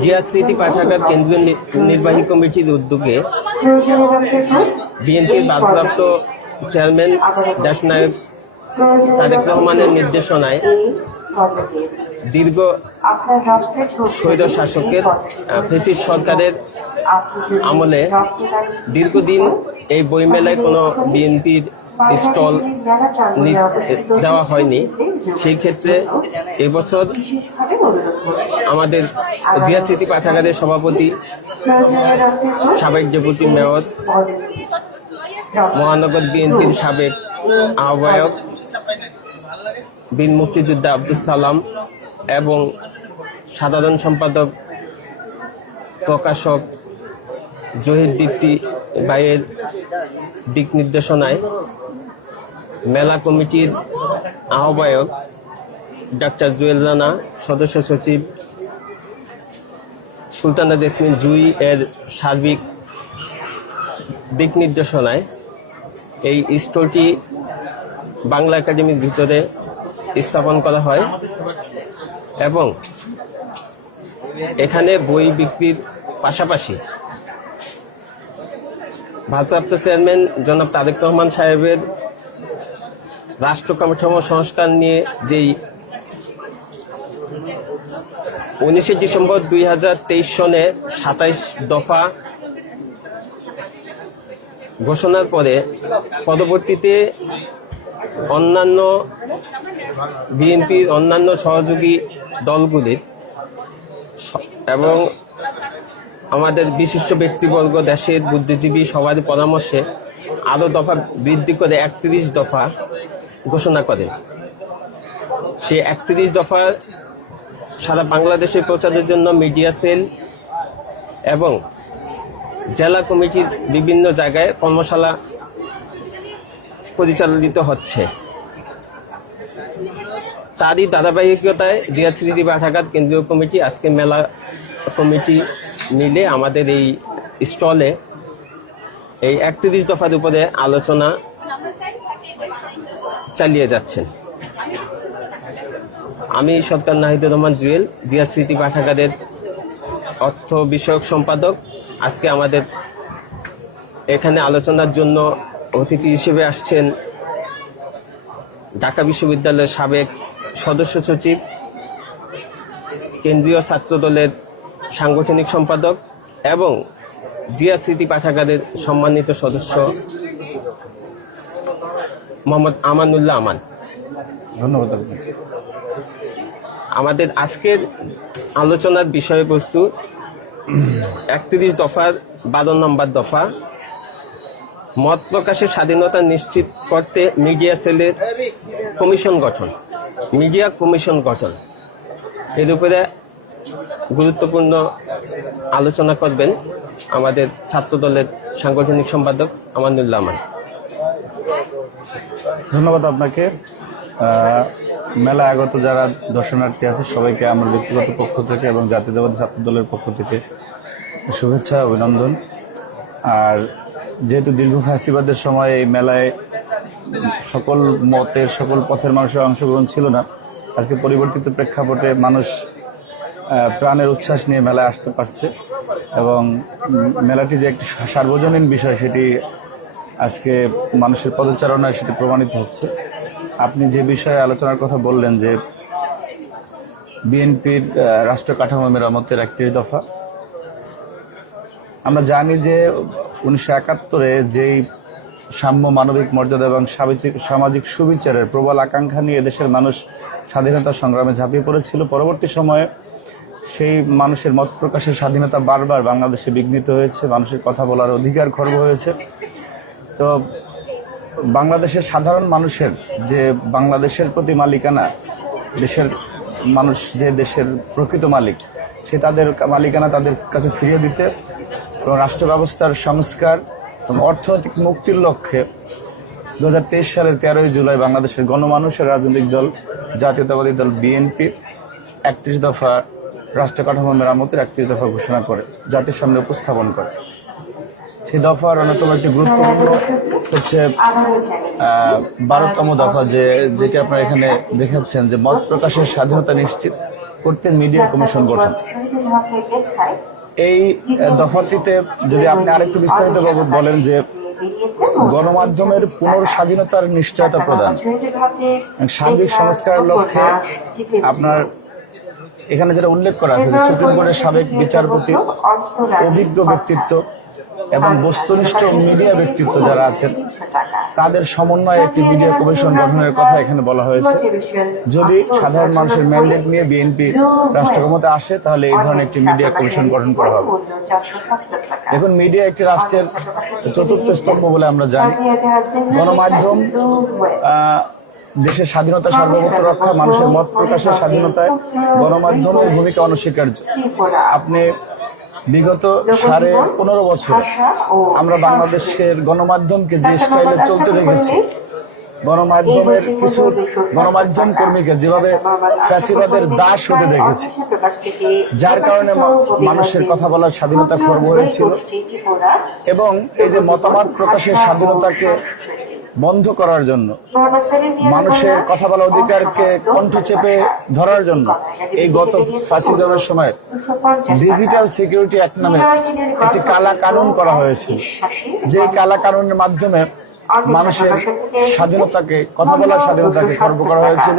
জিয়া স্মৃতি পাঠাগার কেন্দ্রীয় নির্বাহী কমিটির উদ্যোগে বিএনপির ভারপ্রাপ্ত চেয়ারম্যান দেশনায়ক তারেক রহমানের নির্দেশনায় দীর্ঘ স্বৈর শাসকের ফেসিস সরকারের আমলে দীর্ঘদিন এই বইমেলায় কোনো বিএনপির স্টল দেওয়া হয়নি। সেই ক্ষেত্রে এবছর আমাদের জিয়া স্মৃতি পাঠাগারের সভাপতি, সাবেক ডেপুটি মেয়র, মহানগর বিএনপির সাবেক আহ্বায়ক বীর মুক্তিযোদ্ধা আব্দুল সালাম এবং সাধারণ সম্পাদক, প্রকাশক জহির দীপ্তি ভাইয়ের দিক নির্দেশনায় মেলা কমিটির আহ্বায়ক ডাক্তার জুয়েল রানা, সদস্য সচিব সুলতানা জেসমিন জুই এর সার্বিক দিক নির্দেশনায় এই স্টলটি বাংলা একাডেমির ভিতরে স্থাপন করা হয় এবং এখানে বই বিক্রির পাশাপাশি ভারপ্রাপ্ত চেয়ারম্যান জনাব তারেক রহমান সাহেবের রাষ্ট্র কাঠামো সংস্কার নিয়ে যেই উনিশে ডিসেম্বর দুই হাজার তেইশ সনে সাতাইশ দফা ঘোষণার পরে পরবর্তীতে অন্যান্য বিএনপির অন্যান্য সহযোগী দলগুলির এবং আমাদের বিশিষ্ট ব্যক্তিবর্গ, দেশের বুদ্ধিজীবী সবার পরামর্শে আরও দফা বৃদ্ধি করে একত্রিশ দফা ঘোষণা করেন। সে একত্রিশ দফা সারা বাংলাদেশে প্রচারের জন্য মিডিয়া সেল এবং জেলা কমিটির বিভিন্ন জায়গায় কর্মশালা পরিচালিত হচ্ছে। তারই ধারাবাহিকতায় জিয়া স্মৃতি পাঠাগার কেন্দ্রীয় কমিটি, আজকে মেলা কমিটি মিলে আমাদের এই স্টলে এই একত্রিশ দফার উপরে আলোচনা চালিয়ে যাচ্ছেন। আমি সরকার নাহিদুর রহমান জুয়েল, জিয়া স্মৃতি পাঠাগারের অর্থ বিষয়ক সম্পাদক। আজকে আমাদের এখানে আলোচনার জন্য অতিথি হিসেবে আসছেন ঢাকা বিশ্ববিদ্যালয়ের সাবেক সদস্য সচিব, কেন্দ্রীয় ছাত্র দলের সাংগঠনিক সম্পাদক এবং জিয়া স্মৃতি পাঠাগারের সম্মানিত সদস্য মোহাম্মদ আমানুল্লাহ আমান। ধন্যবাদ আমাদের আজকের আলোচনার বিষয়বস্তু একত্রিশ দফার বারো নম্বর দফা। মত প্রকাশের স্বাধীনতা নিশ্চিত করতে মিডিয়া সেলের কমিশন গঠন। মিডিয়া কমিশন গঠন। এর উপরে গুরুত্বপূর্ণ আলোচনা করবেন আমাদের ছাত্র দলের সাংগঠনিক সম্পাদক আমানুল্লাহ আমান। ধন্যবাদ আপনাকে। মেলা আগত যারা দর্শনার্থী আছে, সবাইকে আমার ব্যক্তিগত পক্ষ থেকে এবং জাতীয়তাবাদী ছাত্র দলের পক্ষ থেকে শুভেচ্ছা, অভিনন্দন। আর যেহেতু দীর্ঘ ফাঁসিবাদের সময় এই মেলায় সকল মতের, সকল পথের মানুষের অংশগ্রহণ ছিল না, আজকে পরিবর্তিত প্রেক্ষাপটে মানুষ প্রাণের উচ্ছ্বাস নিয়ে মেলায় আসতে পারছে এবং মেলাটি যে একটি সার্বজনীন বিষয় সেটি আজকে মানুষের পদচারণায় সেটি প্রমাণিত হচ্ছে। আপনি যে বিষয়ে আলোচনার কথা বললেন যে বিএনপির রাষ্ট্র কাঠামো মেরামতের একটি দফা, আমরা জানি যে উনিশশো একাত্তরে যেই সাম্য মানবিক মর্যাদা এবং সামাজিক- সামাজিক সুবিচারের প্রবল আকাঙ্ক্ষা নিয়ে দেশের মানুষ স্বাধীনতা সংগ্রামে ঝাঁপিয়ে পড়েছিল, পরবর্তী সময়ে সেই মানুষের মত প্রকাশের স্বাধীনতা বারবার বাংলাদেশে বিঘ্নিত হয়েছে, মানুষের কথা বলার অধিকার খর্ব হয়েছে। তো বাংলাদেশের সাধারণ মানুষের যে বাংলাদেশের প্রতি মালিকানা, দেশের মানুষ যে দেশের প্রকৃত মালিক, সে তাদের মালিকানা তাদের কাছে ফিরিয়ে দিতে এবং রাষ্ট্র ব্যবস্থার সংস্কার এবং অর্থনৈতিক মুক্তির লক্ষ্যে দু হাজার তেইশ সালের তেরোই জুলাই বাংলাদেশের গণমানুষের রাজনৈতিক দল, জাতীয়তাবাদী দল, বিএনপি, একত্রিশ দফা রাষ্ট্র কাঠামো মেরামতের একত্রিশ দফা ঘোষণা করে, জাতির সামনে উপস্থাপন করে। সেই দফার অন্যতম একটি গুরুত্বপূর্ণ হচ্ছে বারোতম দফা যে, যেটি আপনারা এখানে দেখাচ্ছেন যে মত প্রকাশের স্বাধীনতা নিশ্চিত করতে মিডিয়া কমিশন গঠন। এই দফাটিতে যদি আপনি আরেকটু বিস্তারিত বলেন যে গণমাধ্যমের পুনর্স্বাধীনতার নিশ্চয়তা প্রদান, সার্বিক সংস্কারের লক্ষ্যে আপনার এখানে যেটা উল্লেখ করা আছে যে সুপ্রিম কোর্টের সাবেক বিচারপতি অভিজ্ঞ ব্যক্তিত্ব এবং বস্তুনিষ্ঠ মিডিয়া ব্যক্তিত্ব যারা আছেন তাদের সমন্বয়ে একটি মিডিয়া কমিশন গঠনের কথা এখানে বলা হয়েছে। যদি সাধারণ মানুষের ম্যান্ডেট নিয়ে বিএনপি রাষ্ট্র ক্ষমতা আসে তাহলে এই ধরনের একটি মিডিয়া কমিশন গঠন করা হবে। এখন মিডিয়া একটি রাষ্ট্রের চতুর্থ স্তম্ভ বলে আমরা জানি। গণমাধ্যম দেশের স্বাধীনতা, সার্বভৌমত্ব রক্ষা, মানুষের মত প্রকাশের স্বাধীনতায় গণমাধ্যমের ভূমিকা অনস্বীকার্য। আপনি বিগত সাড়ে পনেরো বছর আমরা বাংলাদেশের গণমাধ্যমকে যে স্টাইলে চলতে দেখেছি, গণমাধ্যমের কিছু গণমাধ্যম কর্মীকে যেভাবে ফ্যাসিবাদের দাস হতে দেখেছি, যার কারণে মানুষের কথা বলার স্বাধীনতা খর্ব হয়েছিল এবং এই যে মতামত প্রকাশের স্বাধীনতাকে বন্ধ করার জন্য, মানুষের কথা বলার অধিকারকে কণ্ঠ চেপে ধরার জন্য, এই গত ফাসিজমের সময় ডিজিটাল সিকিউরিটি অ্যাক্ট নামে একটি কালা কানুন করা হয়েছিল যে কালা কানুনের মাধ্যমে মানুষের স্বাধীনতাকে, কথা বলার স্বাধীনতাকে খর্ব করা হয়েছিল।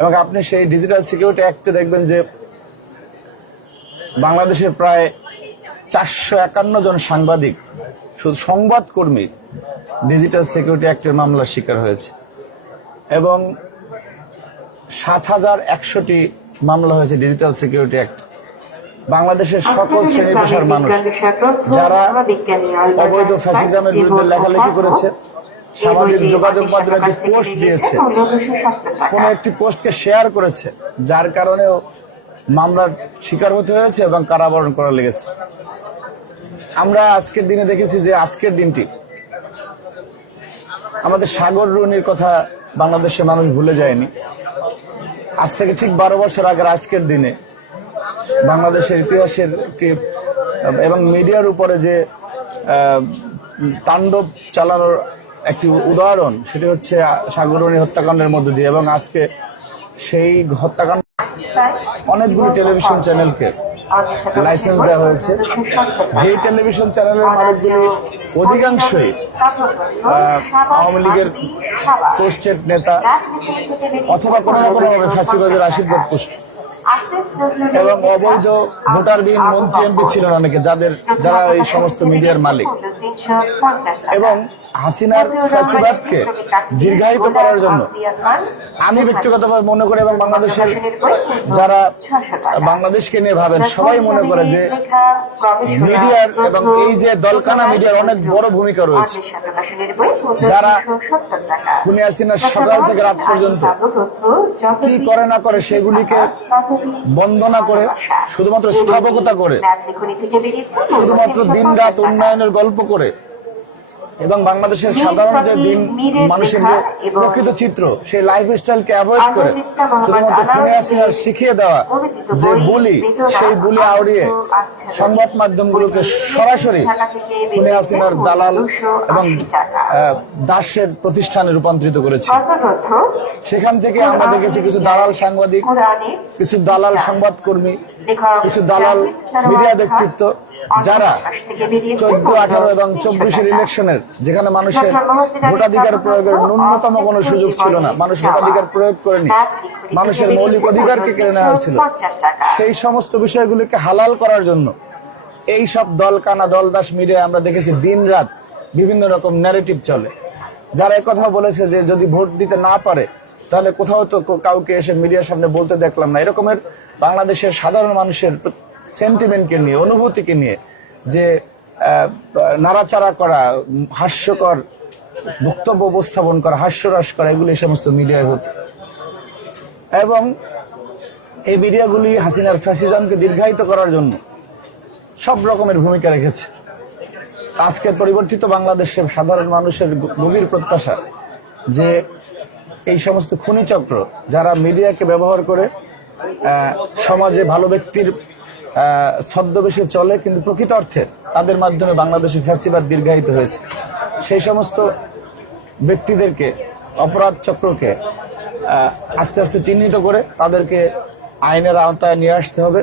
এবং আপনি সেই ডিজিটাল সিকিউরিটি অ্যাক্টে দেখবেন যে বাংলাদেশের প্রায় চারশো একান্ন জন সাংবাদিক শুধু সংবাদকর্মী ডিজিটাল সিকিউরিটি অ্যাক্টের মামলার শিকার হয়েছে। এবং সাত হাজার একশোটি মামলা হয়েছে ডিজিটাল সিকিউরিটি অ্যাক্ট। বাংলাদেশের সকল শ্রেণি পেশার মানুষ যারা অবৈধ ফ্যাসিজমের বিরুদ্ধে লেখালেখি করেছে সামাজিক যোগাযোগ মাধ্যমে একটি পোস্ট দিয়েছে। কোনো একটি পোস্টকে শেয়ার করেছে যার কারণেও মামলার শিকার হতে হয়েছে এবং কারাবরণ করা লেগেছে। আমরা আজকের দিনে দেখেছি যে আজকের দিনটি আমাদের সাগর রুনির কথা বাংলাদেশের মানুষ ভুলে যায়নি। আজ থেকে ঠিক বারো বছর আগের আজকের দিনে বাংলাদেশের ইতিহাসের একটি এবং মিডিয়ার উপরে যে তাণ্ডব চালানোর একটি উদাহরণ সেটি হচ্ছে সাগরণী হত্যাকাণ্ডের মধ্য দিয়ে এবং আজকে সেই হত্যাকাণ্ড অনেকগুলো টেলিভিশন চ্যানেলকে লাইসেন্স দেওয়া হয়েছে। যেই টেলিভিশন চ্যানেলের মালিকগুলি অধিকাংশই আওয়ামী লীগের পোস্টেড নেতা অথবা কোনো না কোনোভাবে ফ্যাসিবাদের আশীর্বাদ পোস্ট। এবং অবৈধ ভোটারবিহীন মন্ত্রী এমপি ছিলেন অনেকে, যাদের, যারা এই সমস্ত মিডিয়ার মালিক। এবং হাসিনার ফ্যাসিবাদকে দীর্ঘায়িত করার জন্য আমি ব্যক্তিগতভাবে মনে করি এবং বাংলাদেশের যারা বাংলাদেশকে নিয়ে ভাবেন সবাই মনে করে যে মিডিয়ার এবং এই যে দলকানা মিডিয়ার অনেক বড় ভূমিকা রয়েছে। যারা খুনি হাসিনার সকাল থেকে রাত পর্যন্ত কি করে না করে সেগুলিকে বন্দনা করে শুধুমাত্র স্থাপকতা করে শুধুমাত্র দিন রাত উন্নয়নের গল্প করে এবং বাংলাদেশের সাধারণ যে দিন মানুষের যে প্রকৃত চিত্র সেই লাইফ স্টাইলকে অ্যাভয়েড করে শুধুমাত্র খুনে হাসিনার শিখিয়ে দেওয়া যে বুলি সেই বুলি আউড়িয়ে সংবাদ মাধ্যমগুলোকে সরাসরি খুনে হাসিনার দালাল এবং দাসের প্রতিষ্ঠানে রূপান্তরিত করেছে। সেখান থেকে আমরা দেখেছি কিছু দালাল সাংবাদিক কিছু দালাল সংবাদকর্মী কিছু দালাল মিডিয়া ব্যক্তিত্ব যারা চোদ্দ, আঠারো এবং চব্বিশের ইলেকশনের, যেখানে মানুষের ভোটাধিকার প্রয়োগের ন্যূনতম কোনো সুযোগ ছিল না, মানুষ ভোটাধিকার প্রয়োগ করেনি, মানুষের মৌলিক অধিকারকে কেড়ে নেওয়া হয়েছিল। সেই সমস্ত বিষয়গুলিকে হালাল করার জন্য এই সব দল কানা, দল দাস মিডিয়া আমরা দেখেছি দিন রাত বিভিন্ন রকম ন্যারেটিভ চলে। যারা কথা বলেছে যে যদি ভোট দিতে না পারে, তাহলে কোথাও তো কাউকে এসে মিডিয়ার সামনে বলতে দেখলাম না। এরকমের বাংলাদেশের সাধারণ মানুষের সেন্টিমেন্টকে নিয়ে, অনুভূতিকে নিয়ে, যে নাড়াচাড়া করা, হাস্যকর বক্তব্য উপস্থাপন করা, হাস্যরস করা, এগুলি সমস্ত মিডিয়ায় হতো। এবং এই মিডিয়াগুলি হাসিনার ফ্যাসিজমকে দীর্ঘায়িত করার জন্য সব রকমের ভূমিকা রেখেছে। আজকের পরিবর্তিত বাংলাদেশের সাধারণ মানুষের গভীর প্রত্যাশা যে এই সমস্ত খুনি চক্র যারা মিডিয়াকে ব্যবহার করে সমাজে ভালো ব্যক্তির ছদ্মবেশে চলে, কিন্তু প্রকৃত অর্থে তাদের মাধ্যমে বাংলাদেশে ফ্যাসিবাদ দীর্ঘায়িত হয়েছে। সেই সমস্ত ব্যক্তিদেরকে, অপরাধ চক্রকে আস্তে আস্তে চিহ্নিত করে তাদেরকে আইনের আওতায় নিয়ে আসতে হবে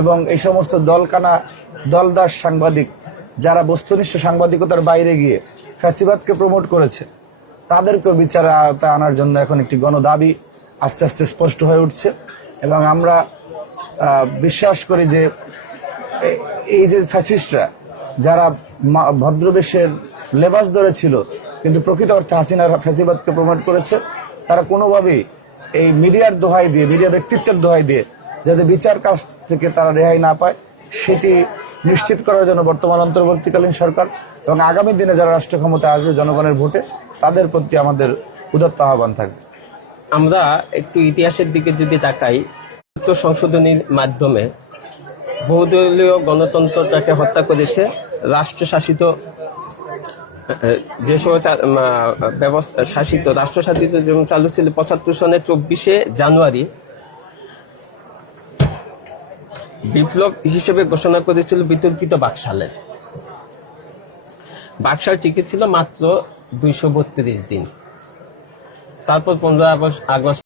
এবং এই সমস্ত দলকানা, দলদাস সাংবাদিক, যারা বস্তুনিষ্ঠ সাংবাদিকতার বাইরে গিয়ে ফ্যাসিবাদকে প্রমোট করেছে, তাদেরকেও বিচারের আওতায় আনার জন্য এখন একটি গণদাবি আস্তে আস্তে স্পষ্ট হয়ে উঠছে এবং আমরা বিশ্বাস করি যে এই যে ফ্যাসিস্টরা যারা ভদ্রবেশের লেবাস ধরে ছিল, কিন্তু প্রকৃত অর্থে হাসিনার ফ্যাসিবাদকে প্রমোট করেছে, তারা কোনোভাবেই এই মিডিয়ার দোহাই দিয়ে, মিডিয়া ব্যক্তিত্বের দোহাই দিয়ে যাতে বিচার কাজ থেকে তারা রেহাই না পায়, সেটি নিশ্চিত করার জন্য বর্তমান অন্তর্বর্তীকালীন সরকার এবং আগামী দিনে যারা রাষ্ট্র ক্ষমতায় আসবে জনগণের ভোটে, তাদের প্রতি আমাদের উদাত্ত আহ্বান থাকবে। আমরা একটু ইতিহাসের দিকে যদি তাকাই তো সংশোধনীর মাধ্যমে বহুদলীয় গণতন্ত্রটাকে হত্যা করেছে রাষ্ট্রশাসিত যে সময় ব্যবস্থা, শাসিত, রাষ্ট্রশাসিত যেমন চালু ছিল পঁচাত্তর সনের চব্বিশে জানুয়ারি, বিপ্লব হিসেবে ঘোষণা করেছিল বিতর্কিত বাকশালের। বাকশাল টিকে ছিল মাত্র দুইশো বত্রিশ দিন। তারপর পনেরো আগস্ট আগস্ট